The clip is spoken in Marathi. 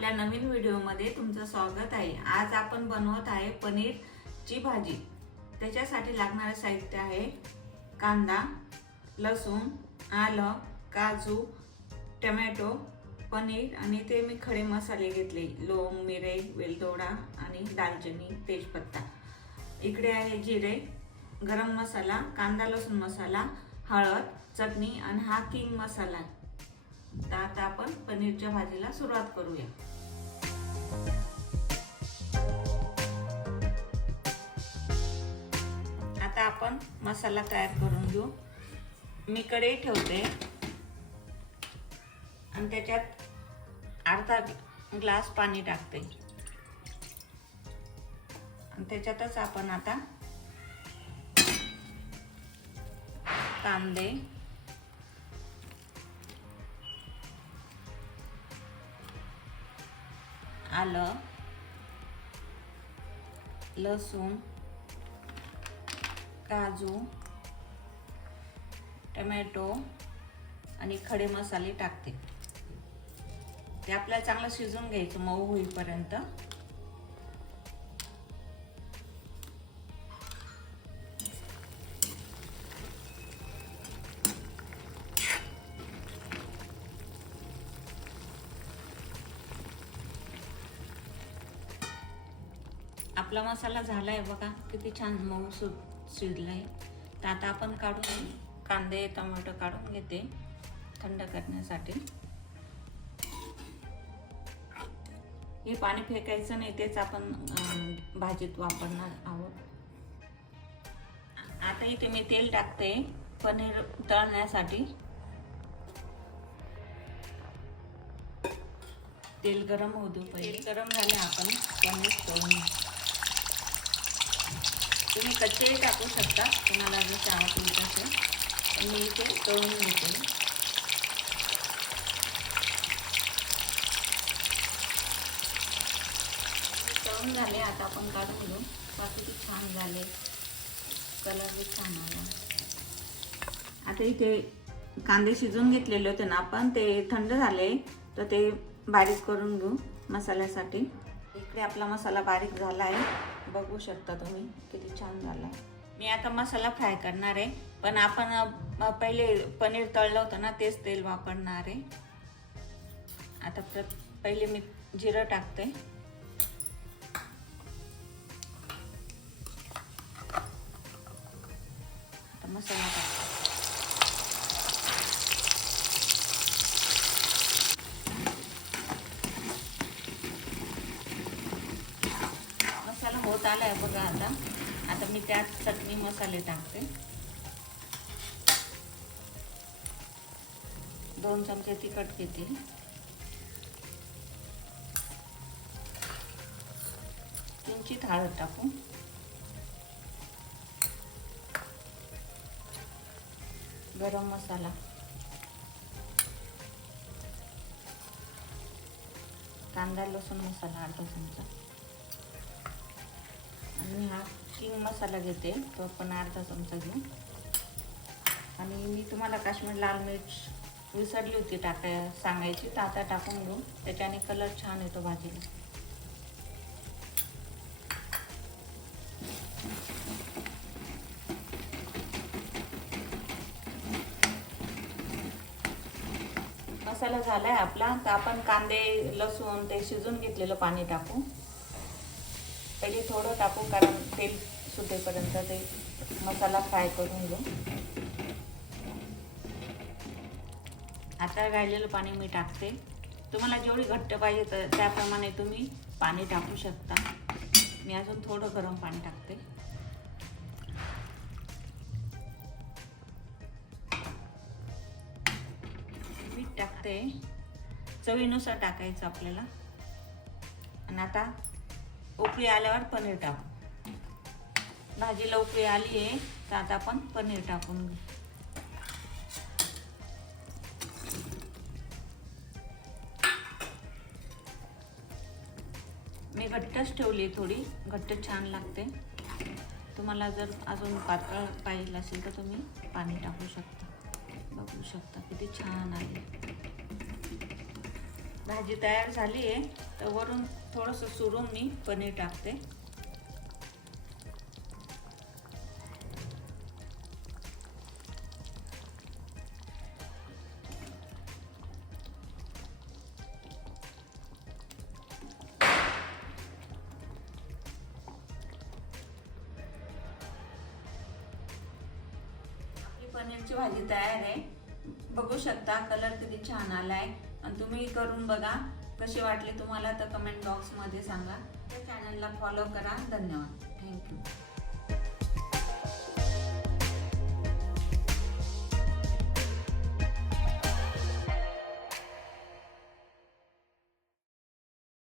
आपल्या नवीन व्हिडिओमध्ये तुमचं स्वागत आहे. आज आपण बनवत आहे पनीरची भाजी. त्याच्यासाठी लागणारं साहित्य आहे कांदा लसूण आलं काजू टमॅटो पनीर आणि ते मी खडे मसाले घेतले. लोंग मिरे वेलदोडा आणि दालचिनी तेजपत्ता. इकडे आहे जिरे गरम मसाला कांदा लसूण मसाला हळद चटणी आणि हा किंग मसाला. आहे. तर आता आपण पनीरच्या भाजीला सुरुवात करूया. आता आपण मसाला तयार करून घेऊ. मी कढई ठेवते. आणि त्याच्यात अर्धा ग्लास पाणी टाकते. आणि त्याच्यातच आपण आता कांदे आलं. लसूण काजू टमॅटो आणि खडे मसाले टाकते. ते आपल्याला चांगलं शिजून घ्यायचं मऊ होईपर्यंत. आपला मसाला झाला आहे बघा किती छान मऊ सु शिजला आहे तर आता आपण काढून कांदे टमाटो काढून घेते थंड करण्यासाठी. हे पाणी फेकायचं नाही तेच आपण भाजीत वापरणार आहोत. आता इथे मी तेल टाकते पनीर तळण्यासाठी. तेल गरम होऊ देऊ पहिले. तेल गरम झाले आपण पनीर तळून तुम्ही कच्चेही टाकू शकता. तुम्हाला जसं आवडतील तसे मी इथे तळून घेते. तळून झाले आता आपण काढून घेऊ. बाकी छान झाले. कलर बी छान आला. आता इथे कांदे शिजून घेतलेले होते ना आपण ते थंड झाले तर ते बारीक करून घेऊ मसाल्यासाठी. इकडे आपला मसाला बारीक झाला आहे बघू शकता तुम्ही किती छान झाला. आहे मी आता मसाला फ्राय करणार आहे पण आपण पहिले पनीर तळलं होतं ना तेच तेल वापरणार आहे. आता प्र पहिले मी जिरं टाकते. होत आला आहे बघा आता. आता मी त्यात चटणी मसाले टाकते. दोन चमचे तिखट घेते. किंचित हळद टाकू. गरम मसाला. कांदा लसूण मसाला अर्धा चमचा. किंग मसाला घेते तो पण अर्धा चमचा घेऊ आणि मी तुम्हाला काश्मीर लाल मिर्च विसरली होती टाकाय सांगायची. तर आता टाकून घेऊ. त्याच्याने कलर छान येतो भाजीला. मसाला झाला आहे आपला. तर आपण कांदे लसूण ते शिजून घेतलेलं पाणी टाकू. पहिले थोडं टाकू कारण तेल सुटेपर्यंत ते मसाला फ्राय करून घेऊ. आता राहिलेलं पाणी मी टाकते. तुम्हाला जेवढी घट्ट पाहिजे तर त्याप्रमाणे तुम्ही पाणी टाकू शकता. मी अजून थोडं गरम पाणी टाकते. मीठ टाकते. चवीनुसार टाकायचं आपल्याला. आणि आता उकळी आल्यावर पनीर टाकू. भाजीला उकळी आली आहे तर आता आपण पनीर टाकून घेऊ. मी घट्टच ठेवली आहे थोडी घट्ट छान लागते. तुम्हाला जर अजून पातळ पाहिजे असेल तर तुम्ही पाणी टाकू शकता. बघू शकता किती छान आहे. भाजी तयार झाली आहे तर वरून थोडंसं सुरून मी पनीर टाकते. पनीरची भाजी तयार आहे. बघू शकता कलर किती छान आलाय. आणि तुम्ही करून बघा. कसे वाटले तुम्हाला तर कमेंट बॉक्समध्ये सांगा. त्या चॅनलला फॉलो करा. धन्यवाद. थँक्यू